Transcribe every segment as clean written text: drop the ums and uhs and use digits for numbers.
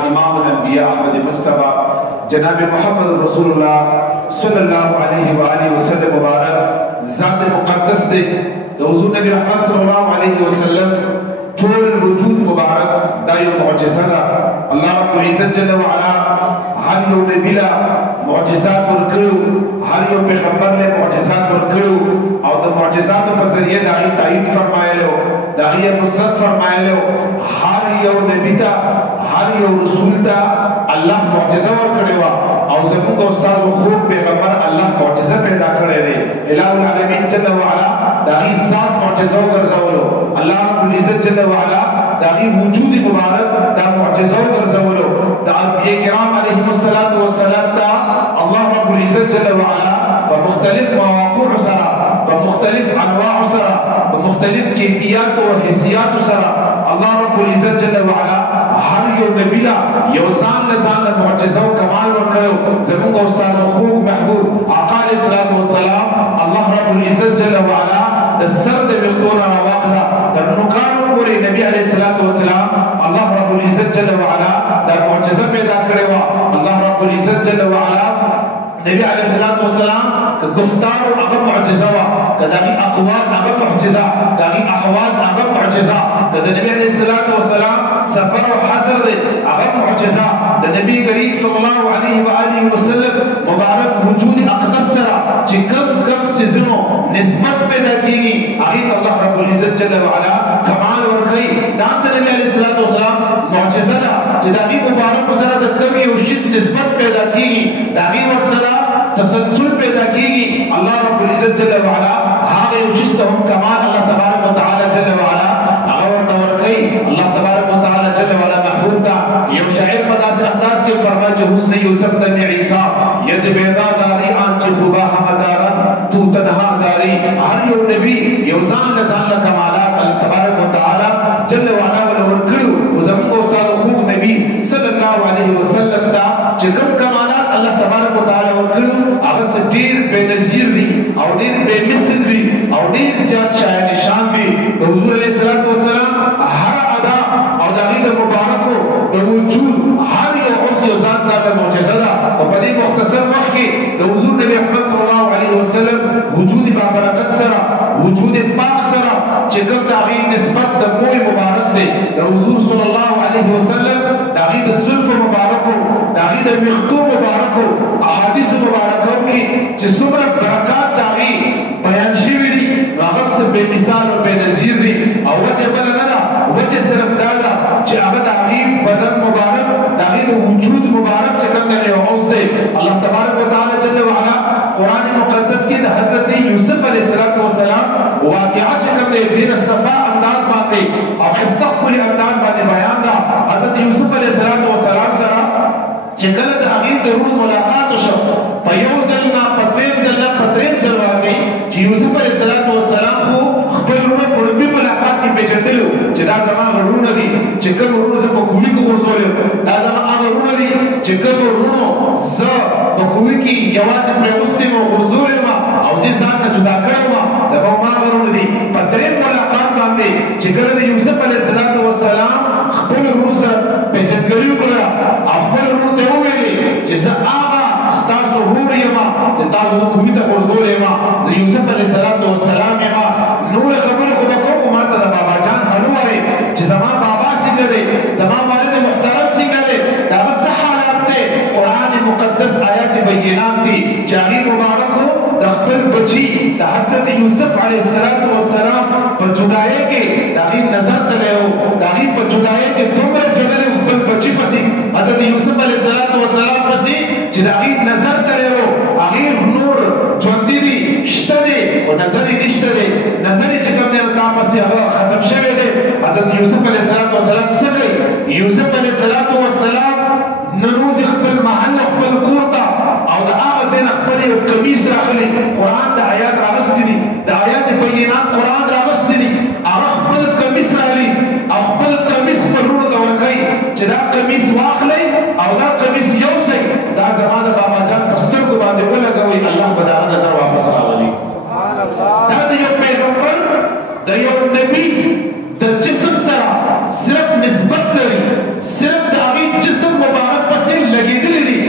امام الانبیاء احمد مصطفی جناب محمد رسول اللہ صلی اللہ علیہ وآلہ وسلم مبارک ذات مقدس دے حضور نبی رحمت صلی اللہ علیہ وسلم طول وجود مبارک دایو معجزہ دا اللہ رب العزت جل وعلا ہر یو نبی لا معجزات ورکړو هر یو پیغمبر له معجزات ورکړو او د معجزات په ذریعہ دغه تایید فرمایلو دغه نصرت فرمایلو هر یو نبی ته هر یو رسول ته الله معجزه ورکړي وا او زموږ استاد خوب پیغمبر الله معجزه پیدا کړی دی الہ العالمین جل وعلا دغه ذات معجزه ورزولو الله رب العزت جل وعلا دغه وجود مبارک دا معجزه ورزولو د انبیاء کرام علیهم الصلاۃ والسلام ته الله رب العزت جل وعلا بمختلف مواقع سره بمختلف انواع سره بمختلف کیفیات او حیثیات سره الله رب العزت جل وعلا هر یو نبی لا یو ځان له معجزه او کمال ورکړو زموږ استاد خوب محبوب آقا علیه الصلاۃ والسلام الله رب العزت جل وعلا د سر د وختونو راواخلا د نوکانو پورې نبی علیه الصلاۃ والسلام الله رب العزت جل وعلا د معجزه پیدا کړې و الله رب العزت جل وعلا نبی علیہ الصلوۃ والسلام کا گفتار هغه معجزه وا کداغي اقوال هغه معجزه کداغي احوال هغه معجزه د نبی علیہ الصلوۃ والسلام سفر او حضر دی هغه معجزه د نبی کریم صلی الله علیه و آله وسلم مبارک وجود اقدس سره چې کم سيزونو نسبت پیدا کیږي هغه الله رب العزت جل وعلا کمال ورکړي دا د نبی علیہ الصلوۃ والسلام معجزه ده چې داغي مبارک سره د کم یو شی نسبت پیدا کیږي داغي ورسره تسلسل پیدا کیږي الله رب العزت جل وعلا هغه یو چیز ته هم کمال الله تبارک وتعالى جل وعلا هغه ورته ورکړي الله تبارک وتعالى جل وعلا محبوب تا یو شاعر په داسې انداز کې فرمایي چې حسن یوسف ته عیسی ید بیدا داری ان چې خوبا همدارن تو تنها داری هر یو نبی یو ځان له کمالات الله تبارک وتعالى جل وعلا ورکړو زموږ استاد خو نبی صلی الله علیه وسلم دا چې کوم کمالات الله تبارک وتعالى ورکړو هغه ډیر بے نظیر دي او ډیر بے مثل دي او ډیر زیات شاعر نشان دي د حضور علیه الصلاۃ والسلام هر ادا او د هغه مبارکو د وجود هر یو عضو ځان معجزه ده او په دې مختصر وخت کې د حضور نبی محمد صلی الله علیه وسلم وجود بابرکت سره وجود پاک سره چې کوم د هغه نسبت د موي مبارک دی د حضور صلی الله علیه وسلم د هغه د زلف مبارکو د هغه د مختو مبارکو احادیث مبارکو کې چې څومره برکات د هغه بیان شوي دي هغه څه بے مثال او بے نظیر دي او وجه بل نه ده وجه صرف دا ده چې هغه د هغه بدن مبارک د هغه د وجود مبارک چې کوم نه یو اوس دی الله تبارک وتعالى جل وعلا قرآن مقدس کې د حضرت یوسف علیه السلام واقعات چې کوم دی دین صفا انداز باندې او استقبال انداز باندې بیان ده حضرت یوسف علیه السلام سره چې کله د هغه د روح ملاقات وشو په یو ځل نه په دریم ځل نه په دریم ځل باندې چې یوسف علیه السلام خو خپل روح په دې ملاقات کې پیژندلو چې دا زما ورونه دي چې کوم ورونه زه په کومي کې ورسول دا زما هغه ورونه دي چې کوم ورونه زه په کومي کې یوازې پرېوستم او ورسول ما او زه ځان نه جدا کړم دا به ما ورونه دي په دریم ملاقات باندې چې کله د یوسف علیه السلام خپل ورونه سره پیژندګلو کړه خپل ورونه ته وویلې چې زه هغه ستاسو ورور یم چې تاسو کومي ته ورسول یم زه یوسف علیه السلام یم نور خبرې خو به کوم ماته د بابا جان حالو وایي چې زما بابا څنګه دی زما والد محترم څنګه دی دا به څه حالات دی قرآن مقدس آیات بینات دي چې هغې مبارکو د خپل بچي د حضرت یوسف علیه السلام په جدایۍ کې د هغې نظر تللی و د هغې په جدایۍ کې دومره جللی خپل بچي پسې حضرت یوسف علیه السلام پسې چې د هغې نظر تللی و هغې نور ژوندي دي شته دی خو نظر یې نشته دی نظر یې چې کوم دی تا پسې هغه ختم شوی دی حضرت یوسف علیه السلام څه کوي یوسف علیه السلام ننوځي خپل محل خپل کور ته او د هغه ځای نه خپل یو کمیس راغلی قرآن د آیات راوستي دي د آیات بینات قرآن راوستي دي هغه خپل کمیس راغلی او خپل کمیس خپل وروڼو ته ورکوي چې دا کمیس واخلئ او دا کمیس یوسئ دا زما د بابا جان په سترګو باندې ولګوئ الله به د هغه نظر واپس راولي دا د یو پیغمبر د یو نبي د جسم سره صرف نسبت لري صرف د هغې جسم مبارک پسې لګېدلې دي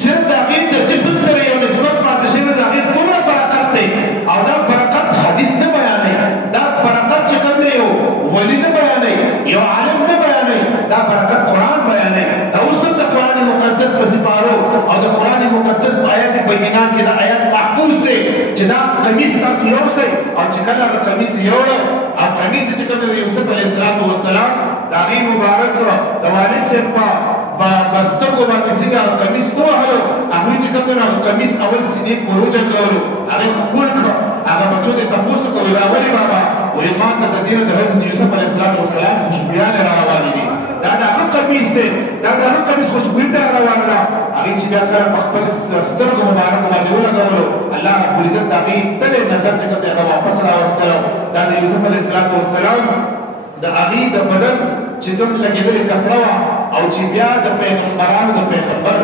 صرف د هغې د جسم سره یو نسبت پاتې شوی د هغې دومره برکت دی او دا برکت حدیث نه بیانوي دا برکت چې کوم دی یو ولی نه بیانوي یو عالم نه بیانوي دا برکت قرآن بیانوي دا اوس هم د قرآن مقدس په سپارو او د قرآن مقدس په آیات بینات کې دا آیات محفوظ دی چې دا قمیص تاسو یوسئ او چې کله هغه قمیص یوړ او قمیص چې کوم دی یوسف علیه السلام د هغې مبارک د والد صاحب په سترګو باندې څنګه هغه قمیص ووهلو هغوی چې کوم دی هغه قمیص اول سینې پورې وجنګولو هغه یې ښکل کړه هغه بچو ته تپوس وکړو دا ولې بابا وایي ما ته د دې نه د حضرت یوسف علیه السلام خوشبویانې را روانې دي دا د هغه قمیص دی دا د هغه قمیص خوشبویي ته را روانه ده هغې چې بیا سره په خپل سترګو مبارکو باندې ولګولو الله رب العزت د هغې تلې نظر چې کوم دی هغه واپس راوستلو دا د یوسف علیه السلام د هغې د بدن چې کوم لګېدلې کپړه وه او چې بیا د پیغمبرانو د پیغمبر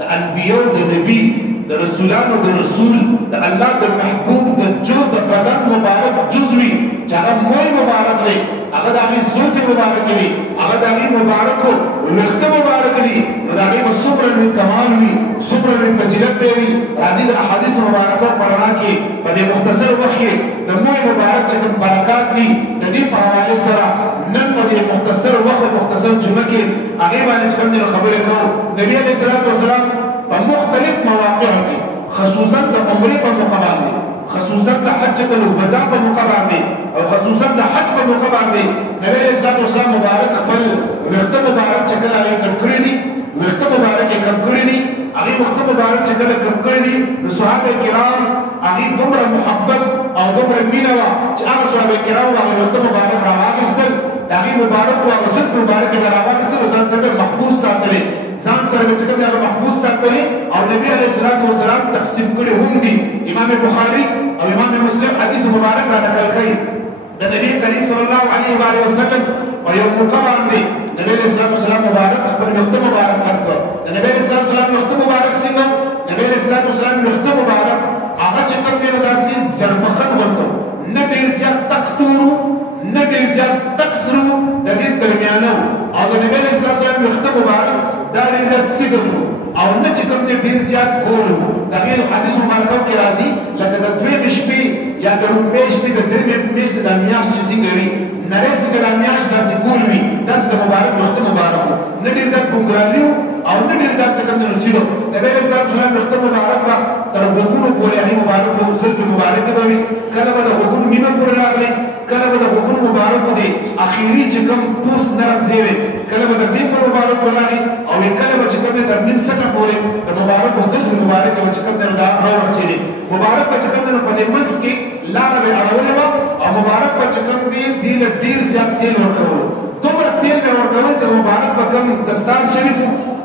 د انبیو د نبي د رسولانو د رسول د الله د محبوب د جو د بدن مبارک جز وي چې هغه موی مبارک دی هغه د هغې زلفې مبارکې وي هغه د هغې مبارکو ویښته مبارک دي نو د هغې به څومره لوی کمال وي څومره لوی فضیلت به وي راځي د احادیثو مبارکو په رڼا کې په دې مختصر وخت کې د موی مبارک چې کوم برکات دي د دې په حوالې سره نن په دې مختصر وخت مختصر جمعه کې هغې باندې چې کوم دی خبرې کوو نبي علیه السلام په مختلف مواقعو کې خصوصا د عمرې په موقع باندې خصوصا د حجة الوداع په موقع باندې او خصوصا د حج په موقع باندې نبی علیه السلام مبارک خپل ویښته مبارک چې کله هغې کم کړي دي ویښته مبارک یې کم کړي دي هغې ویښته مبارک چې کله کم کړي دي نو صحابه کرام هغې دومره محبت او دومره مینه وه چې هغه صحابه کرام هغې ویښته مبارک راواخیستل د هغې مبارک و هغه زلفې مبارک یې راواخیستل او ځان سره محفوظ ساتلې ځان سره چې کوم هغه محفوظ ساتلې او نبي علیه السلام تقسیم کړي هم دي امام بخاري او امام مسلم حدیث مبارک را نقل کوي د نبی کریم صلی الله علیه و آله وسلم په یو موقع باندې نبی علیه السلام مبارک خپل ویښته مبارک کټ کړ د نبی علیه السلام ویښته مبارک څنګه نبی علیه السلام ویښته مبارک هغه چې کوم دی نو داسې زربخن ورته نه ډېر زیات تک تورو نه ډېر زیات تک سرو د دې درمیانه او د نبی علیه السلام ویښته مبارک دا ډېر زیات سیده او نه چې کوم دی ډېر زیات ګول د هغې حدیث مبارکو کې راځي لکه د دویمې شپې یا د روپۍ شپې د درېیمې میاشتې دا میاشت چې څنګه وي نری څنګه دا میاشت داسې ګول وي داسې د مبارک ویښته مبارک و نه ډېر زیات ګونګرالي و او نه ډېر زیات چې کوم دی نو سیده نبی علیه السلام ویښته مبارک را تر غوږونو پورې هغې مبارکو زلفې مبارکې به وي کله به د غوږونو نیمه پورې راغلی کله به د غوږونو مبارکو دی اخري چې کوم پوست نرم ځای دی کله به د دې په مبارکو راغی او کله به چې کوم دی تر نیم سټه پورې د مبارکو زلفې مبارکې به چې کوم دی نو دا راورسېدې مبارک به چې کوم دی نو په دې منځ کې لاره به یې اړولې وه او مبارک به چې کوم دی دې له ډېر زیات تیل ورکولو دومره تیل به ورکول چې مبارک به کوم دستار شریف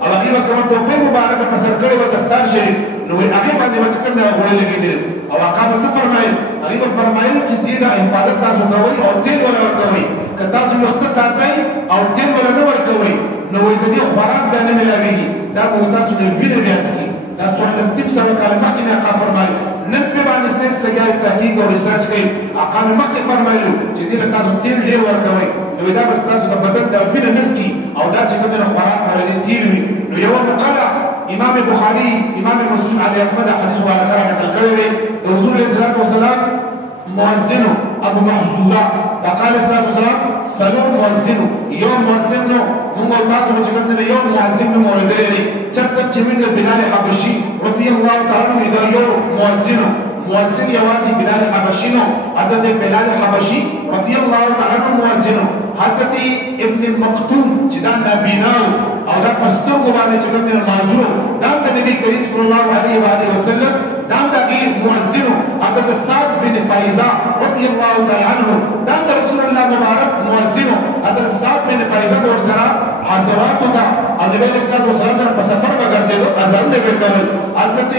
او هغې به کومه ټوپۍ مبارکه په سر کړې وه دستار شریف نو هغې باندې به چې کوم دی هغه غوړې لګېدلې او آقا به څه فرمایل هغې به فرمایل چې دې د حفاظت تاسو کوئ او تیل وله ورکوئ که تاسو ویښته ساتئ او تیل وله نه ورکوئ نو وایي د دې خوراک بیا نه میلاوېږي دا به تاسو د وینې بیا څکي دا څوارلس نیم سوه کاله مخکې مې آقا فرمایل نن پرې باندې ساینس لګیا وي تحقیق او ریسرچ کوي آقا مې مخکې فرمایلو چې دې له تاسو تیل ډېر ورکوئ نو دا به ستاسو د بدن دا وینه نه څکي او دا چې کوم دی خوراک به له دې تیل وي نو یوه مقاله امام بخاري امام مسلم علی احمد حدیث مبارک را نقل کړی دی د حضور علیه السلام مؤذن ابو محذورة وقال السلام سلام مؤذن يوم مؤذن موږ تاسو چې کوم دی یو مؤذن موردی دی چرته چې موږ بلال حبشي رضی الله تعالی عنہ دا یو مؤذن یوازې بلال حبشي نو حضرت بلال حبشي رضی الله تعالی عنہ مؤذن حضرت ابن مکتوم چې دا نابینا او دا پستو باندې چې کوم دی معذور دا د نبی کریم صلی الله علیه و آله وسلم دا د مؤذن حضرت سعد بن فایزه رضی الله تعالی عنہ دا رسول الله مبارک مؤذن حضرت سعد بن فایزه ورسره حضرات ته او نبی اسلام وسلم په سفر وګرځیدو اذان دې وکړل حضرت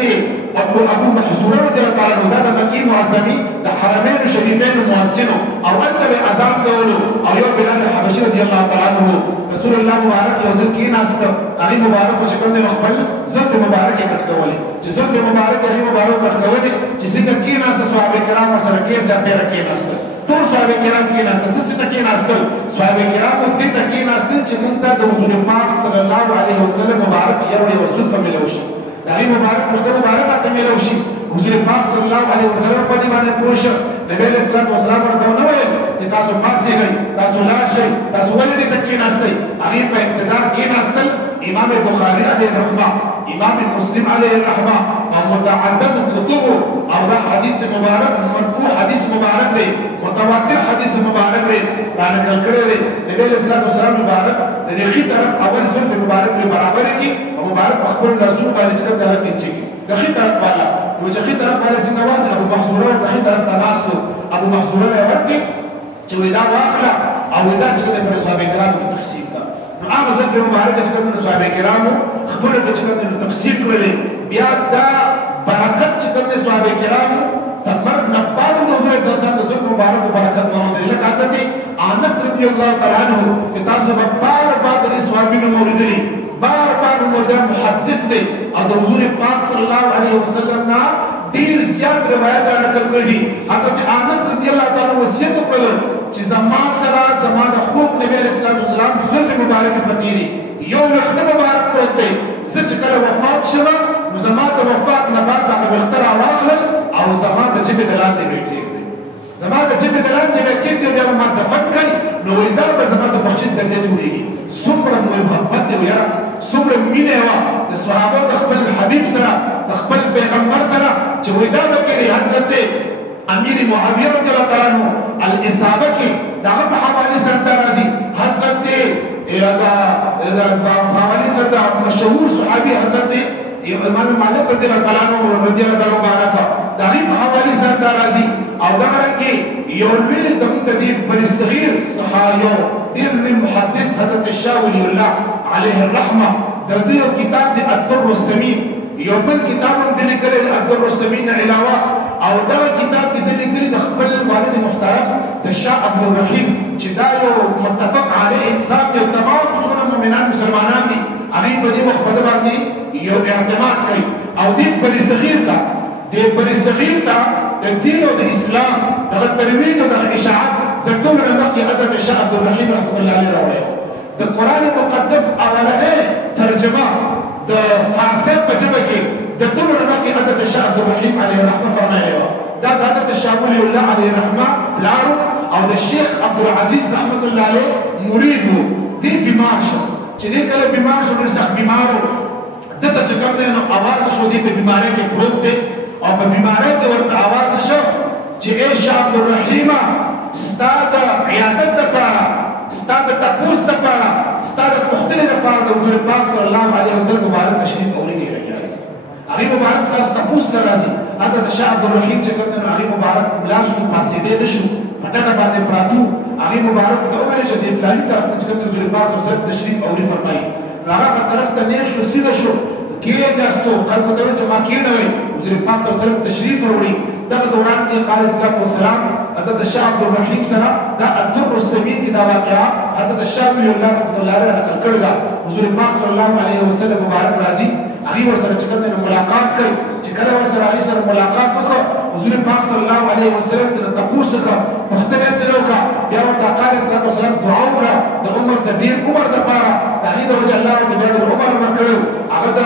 ابو محذوره رضی الله تعالی عنہ د مکی معظمي د حرمین شریفین مؤذن او انت به اذان کولو او یو بلال حبشي رضی الله تعالی عنہ رسول الله مبارک یو ځل کې ناست هغه مبارک چې کوم نه خپل زلف مبارک کټ کولې چې زلف مبارک هغه مبارک کټ کولې چې څنګه کې ناست صحابه کرام سره کې چا پیرا کې ناست ټول صحابه کرام کېناستل. څه ته کېناستل؟ صحابه کرامو دې ته کېناستل چې موږ ته د حضور پاک صلی الله علیه وسلم مبارک یو زلفه میلاو شي، د هغې مبارک مخته مبارک راته میلاو شي. حضور پاک صلی الله علیه وسلم په دې باندې پوه شه. نبي علیه الصلاة والسلام ورته ونه ویل چې تاسو پاڅېږئ، تاسو لاړ شئ، تاسو ولې دې ته کېناستئ؟ هغې په انتظار کېناستل. امام بخاري علیه الرحمه، امام مسلم علیه الرحمه او متعدد کتبو او دا حدیث مبارک مرفوع حدیث مبارک دی، متواتر حدیث مبارک دی را نقل کړی دی. نبي علیه الصلاة والسلام مبارک د دې ښي طرف اول زلف مبارک پرې برابرې کړي او مبارک په خپلو لاسونو باندې چې کوم ځای کې د ښي طرف والا نو چې ښي طرف والا څنګه واسي ابو محذوره ورته ښي طرف ته ناست و. ابو محذوره یې ورکړي چې وایي دا واخله او وایي دا چې کوم پر صحابه کرامو کې تقسیم کړه. نو هغه زلفې مبارکه چې کوم صحابه کرامو خپلو ته چې کوم تقسیم کړلې، بیا دا برکت چې کوم صحابه کرامو تر مرګ نه بعد د حضور صلی الله علیه وسلم د زلفو مبارکو برکت وموندلې. لکه حضرت انس رضي الله تعالی عنه چې تاسو به بار بار د دې صحابینو مولیدلي، بار بار موجود محدث دی او د حضور پاک صلی الله علیه وسلم نه ډیر زیات روایت را نقل کړي دي. حضرت انس رضی الله تعالی عنہ وصیت وکړ چې زما سره زما د خوب نبی علیه الصلاة والسلام زلف مبارک پرتې دي، یو وخت مبارک پروت دی. زه چې کله وفات شوم نو زما د وفات نه بعد هغه وخت راواخلل او زما د جبې د لاندې مې کېږدي، زما د جبې د لاندې مې کېږدي، بیا به ما دفن کوي. نو وایي دا به زما د بخشش ذریعه جوړېږي. څومره محبت دی یاره، څومره مینه وه د صحابه د خپل حبیب سره، د خپل پیغمبر سره چې وایي دا به کوي. حضرت امیر معاویه رضی الله تعالی عنہ الاصابه کې د هغه په حوالې سره دا راځي. حضرت حوالې سره د مشهور صحابي حضرت امام مالک رضی الله تعالی عنہ مبارکه د هغې په حوالې سره دا راځي. او دغرنګې یو لوی زموږ د دې بني صغیر صحابه ډېر لوی محدث حضرت شاه ولي الله علیه الرحمه د دې یو کتاب دی الدر الثمین، یو بل کتاب هم دې لیکلی دی الدر الثمین نه علاوه. او دغه کتاب کې دې لیکلي د خپل والد محترم د شاه عبدالرحیم چې دا یو متفق علیه انسان دی، تمام څومره مؤمنان مسلمانان دي هغوی په دې وخت په ده باندې یو اعتماد کوي. او دې بني صغیر ته د دین او د اسلام دغه ترویج او دغه اشاعت د ټولو نه مخکې حضرت شاه عبدالرحیم رحمة الله علیه راوړی. د قرآن مقدس اولنۍ ترجمه د فارسي په ژبه کې د ټولو نه مخکې حضرت شاه عبدالرحیم علیه الرحمه فرمایلی وه. دا د حضرت شاه ولي الله علیه الرحمه پلار او د شیخ عبدالعزیز رحمة الله علیه مرید و. دې بیمار شو، چې دې کله بیمار شو ډېر سخت بیمار و. دته چې کوم دی نو اواز شو دې په بیمارۍ کې پروت دی او په بیمارۍ کې ورته اواز شو چې ای شاه عبدالرحیمه ستا د عیادت دپاره، ستا د تپوس دپاره، ستا د پوښتنې دپاره د حضور پاک صلی الله علیه وسلم مبارک تشریف اورېږي راجعي. هغې مبارک ستاسو تپوس نه راځي. حضرت شاه عبدالرحیم چې کوم دی نو هغې مبارک لاس شو، پاڅېدی نه شو، په ډډه باندې پراتو. هغې مبارک ته وویل چې دې فلاني طرف ته چې کوم دی حضور پاک صلی الله علیه وسلم تشریف اوري فرمایي. نو هغه په طرف ته نیغ شو، سیده شو، کېناستو، خلکو ته وویل چې ما کېنوئ، حضور پاک صلی الله علیه وسلم تشریف راوړي. دغه دوران کې قال صلی وسلام حضرت شاه عبدالرحیم سره دا الدر الثمین کې دا واقعه حضرت شاه ولي الله رحمة الله علیه نقل کړې ده. حضور پاک صلی الله علیه وسلم مبارک راځي، هغې ورسره چې کوم دی ملاقات کوي. چې کله ورسره هغې سره ملاقات وکړه حضور پاک صلی الله علیه وسلم ته تپوس وکړه، پوښتنه یې ترې وکړه. بیا ورته قال صلی وسلم دعا وکړه د عمر د ډېر عمر دپاره، د هغې د وجې الله ورته بیا ډېر عمر ورکړی. هغه د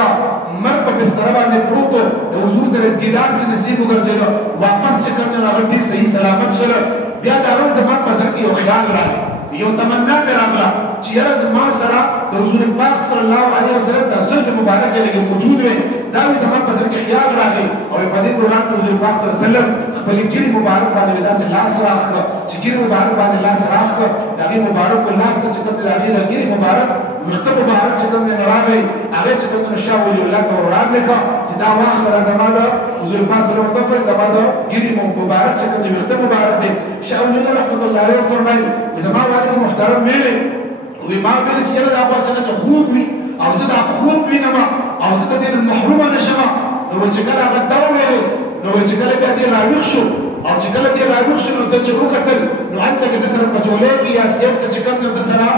مرګ په بستره باندې پروت و، د حضور سره دیدار چې نصیب وګرځېده، واپس چې کوم دی نو هغه ټیک صحیح سلامت شله. بیا د هغه زما په زړه کې یو خیال راغی، یو تمنا مې راغله چې یاره زما سره د حضور پاک صلی الله علیه وسلم د زلف مبارک لږ موجود وي. دا مې زما په زړه کې خیال راغی او په دې دوران کې حضور پاک صلی الله علیه وسلم خپلې ګیرې مبارک باندې مې داسې لاس راښکه چې ګیرې مبارک باندې لاس راښکه، د هغې مبارکو لاس ته چې کوم دی د هغې د ګیرې مبارک ویښته مبارک چې کوم دی نو راغلی، هغې چې کوم دی شاه ولي الله ته ور وړاندې کړه چې دا واخله دا زما د حضور پاک صلی الله علیه وسلم زما د ګیرې مبارک چې کوم دی ویښته مبارک دی. شاه ولي الله رحمة الله علیه وفرمایل زما والد محترم ویلې وی ما ویل چې یاره دا باسه نه چې خوب وي او زه دا خوب وینم او زه د دې نه محرومه نه شم. نو چې کله هغه دا وویلې نو چې کله بیا دې راویښ شو او چې کله دې راویښ شو نو ده چې وکتل نو هلته کې د سره په جولۍ کې یا سیب ته چې کوم دی د سره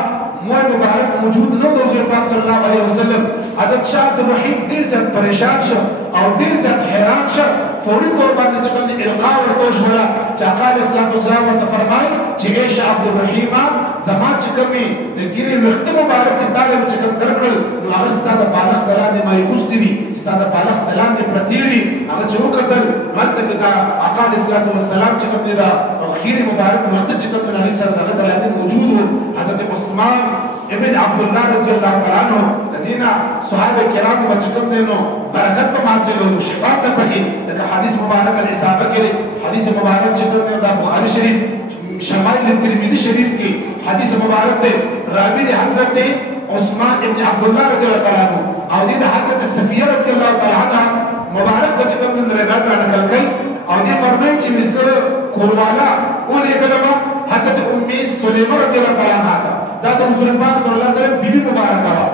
مور مبارک موجود نه د حضور پاک صلی الله علیه وسلم. حضرت شاه عبدالرحیم ډېر زیات پریشان شو او ډېر زیات حیران شو فوري طور باندې چې کوم القاء ورته شولا چې آقا علیه الصلوۃ والسلام ورته فرمایي چې عیش عبدالرحیم زما چې کومې د ګیرې وخت مبارک تعلیم چې کوم درکړل نو هغه ستاسو بالغ دلاندې مې غوستې دي ستاسو بالغ دلاندې پرتی دي هغه چې وکړل ماته دا آقا علیه الصلوۃ والسلام چې کوم دا ګیرې مبارک وخت چې کوم نه سره دغه دلاندې موجود وو حضرت عثمان ابن عبد الله رضی الله تعالی عنہ دینه صحابه کرام چې کوم دینو برکت په ماځلو او شفاعت ته پکې لکه حدیث مبارک الاصابه کې حدیث مبارک چې کوم دا بخاری شریف شمائل ترمذی شریف کې حدیث مبارک ده راوی حضرت عثمان ابن عبد الله رضی الله تعالی عنہ او دې حضرت صفیه رضی الله تعالی عنها مبارک چې کوم د روایت را نقل کړي او دې فرمایي چې زه کوروالا اولې کلمه حضرت ام سلیمه رضی الله تعالی عنها دا د رسول پاک صلی الله علیه وسلم بیبي مبارکه وا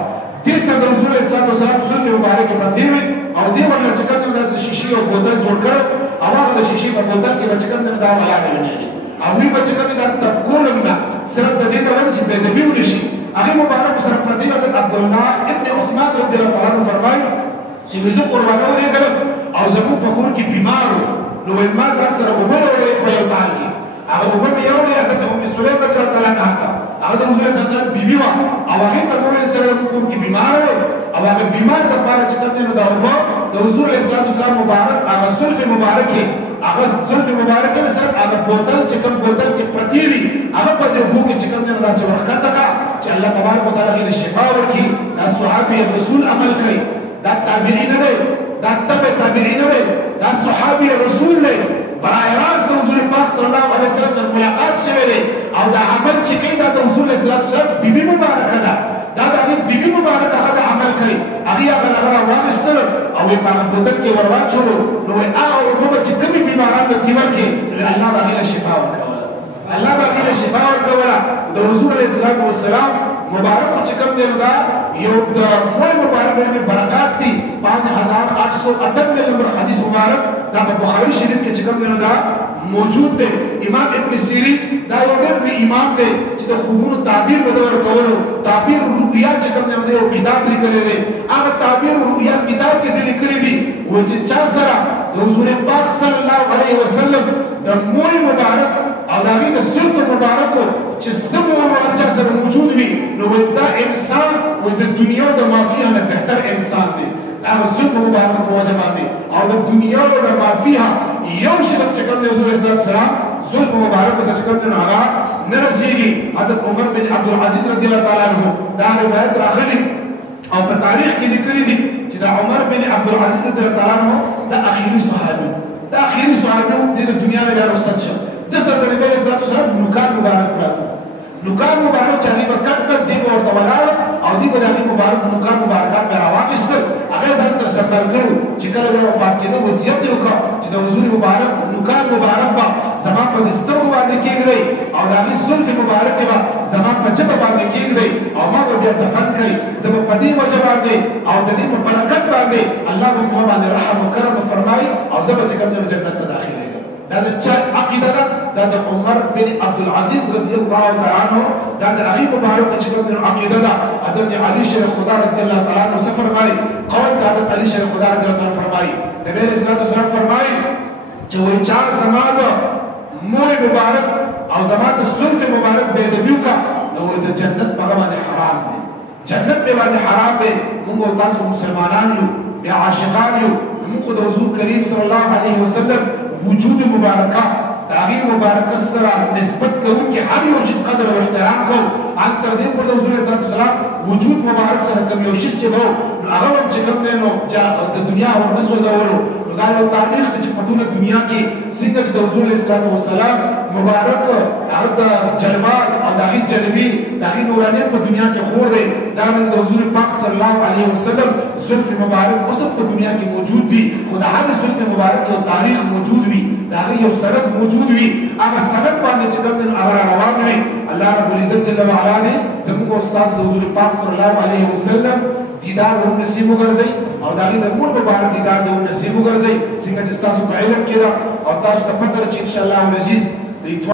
دې سره د رسول اسلام والسلام سنت مبارکه پدې وي او دې ورته چې کوم د شیشې او بوتل جوړ کړ او هغه د شیشې په بوتل کې چې کوم دا ولا کوي او وی چې کوم دا تکولم دا صرف د دې ډول چې به دې ونشي هغه مبارک سره پدې د عبد الله ابن عثمان رضی الله تعالی عنہ فرمایي چې وزو قربانو لري او زموږ په کور کې بیمار نو ما ځان سره وګورئ په یو تعالی هغه وګورئ یو یا د ام سلیم رضی الله تعالی عنها هغه د رسول الله بیبي وا او هغه په کور کې چې بیمار او هغه بیمار د پاره چې کوم نو دا وو د رسول الله مبارک هغه سلف مبارک هغه سلف مبارک سره هغه بوتل چې کوم بوتل کې پرتی دي هغه په دې وو کې چې کوم نو داسې ورکاته کا چې الله تبارک وتعالى دې شفا ورکړي دا صحابي رسول عمل کوي دا تابعین نه دا تابعین نه دا صحابي رسول نه برای راست د رسول پاک صلی الله علیه وسلم سره ملاقات شوه دی او دا عمل چې کوي دا د رسول الله صلی الله علیه وسلم بیبي مبارکه ده دا د بیبي مبارکه هغه عمل کوي هغه واغستل او په هغه بوتل کې ورواچولو نو هغه ورته چې کومي بیماران د دیوال کې الله هغه شفا ورکوله الله هغه شفا ورکوله د رسول الله صلی الله علیه وسلم مبارک چې کوم دی دا یو د مول مبارک باندې برکات دي 5898 نمبر حدیث مبارک دا په بخاری شریف کې چې کوم دی دا موجود دی امام ابن سیرین دا یو ډېر امام دی چې د خوبونو تعبیر بدور کولو تعبیر رؤیا چې کوم دی یو کتاب لیکلی دی هغه تعبیر رؤیا کتاب کې لیکلی دی و چې چا سره د حضور پاک صلی الله علیه وسلم د مول مبارک او دا غي د سلف مبارک چې سمو ورچا سره موجود وي نو دا انسان و د دنیا د مافیا نه بهتر انسان دی هغه سلف مبارک په وجه باندې او د دنیا د مافیا یو شی چې کوم دی حضور صلی الله علیه وسلم سلف مبارک ته کوم دی هغه نه رسیږي حضرت عمر بن عبد العزيز رضی الله تعالی عنہ دا روایت راغلی او په تاریخ کې لیکلي دي چې دا عمر بن عبد العزيز رضی الله تعالی عنہ دا اخیری صحابي د دنیا نه راستل شو د سره د نبی اسلام سره نوکان مبارک پاتو نوکان مبارک چې په کټ دی ورته ولاړ او دی په دغه مبارک نوکان مبارکات راوښتل هغه ځان سره سفر کړو چې کله یو وفات کېده وصیت وکړ چې د حضور مبارک نوکان مبارک با زما په دسترګو باندې کېږي او دغه سلف مبارک با زما په جبه باندې کېږي او ما به بیا دفن کړي زما په دې وجه باندې او د دې په برکت باندې الله به مو باندې رحم او کرم فرمایي او زما چې کوم جنت ته داخلي دا د چا عقیده ده دا د عمر بن عبد العزيز رضی الله تعالی عنہ دا د هغه مبارک چې کوم عقیده ده حضرت علی شیخ خدا رضی الله تعالی عنہ سے فرمایي قول حضرت علی شیخ خدا رضی الله تعالی فرمایي نبی رسول الله صلی الله علیه وسلم فرمایي چې وای چار زمانه مو مبارک او زمانه سلف مبارک به دیو کا نو د جنت په باندې حرام دي جنت په باندې حرام دي موږ تاسو مسلمانان یو یا عاشقان یو موږ د حضور کریم صلی الله علیه وسلم وجود مبارکه تعبیر مبارکه سره نسبت کوونکی هر یو چیز قدر او احترام کو ان تر دې پر رسول الله صلی الله علیه وسلم وجود مبارک سره کوم یو شی چې وو هغه چې کوم نو د دنیا او نسو زورو دا یو تاریخ چې په ټوله دنیا کې څنګه چې د رسول الله صلی الله علیه وسلم مبارک هغه د جلوات او د هغه جلوی د هغه نورانیت په دنیا کې خور دی دا د رسول پاک صلی الله علیه وسلم سلف مبارک اوس په دنیا کې موجود دي او د هر سلف مبارک یو تاریخ موجود وي دا یو سند موجود وي هغه سند باندې چې کوم هغه روان وي الله رب العزت جل وعلا دې زموږ استاد د رسول پاک صلی الله علیه وسلم دیدار هم نصیب وګرځي او دا غي د مول مبارک دیدار د نصیب وګرځي څنګه چې تاسو په علم کې دا او تاسو ته پته چې ان شاء الله عزیز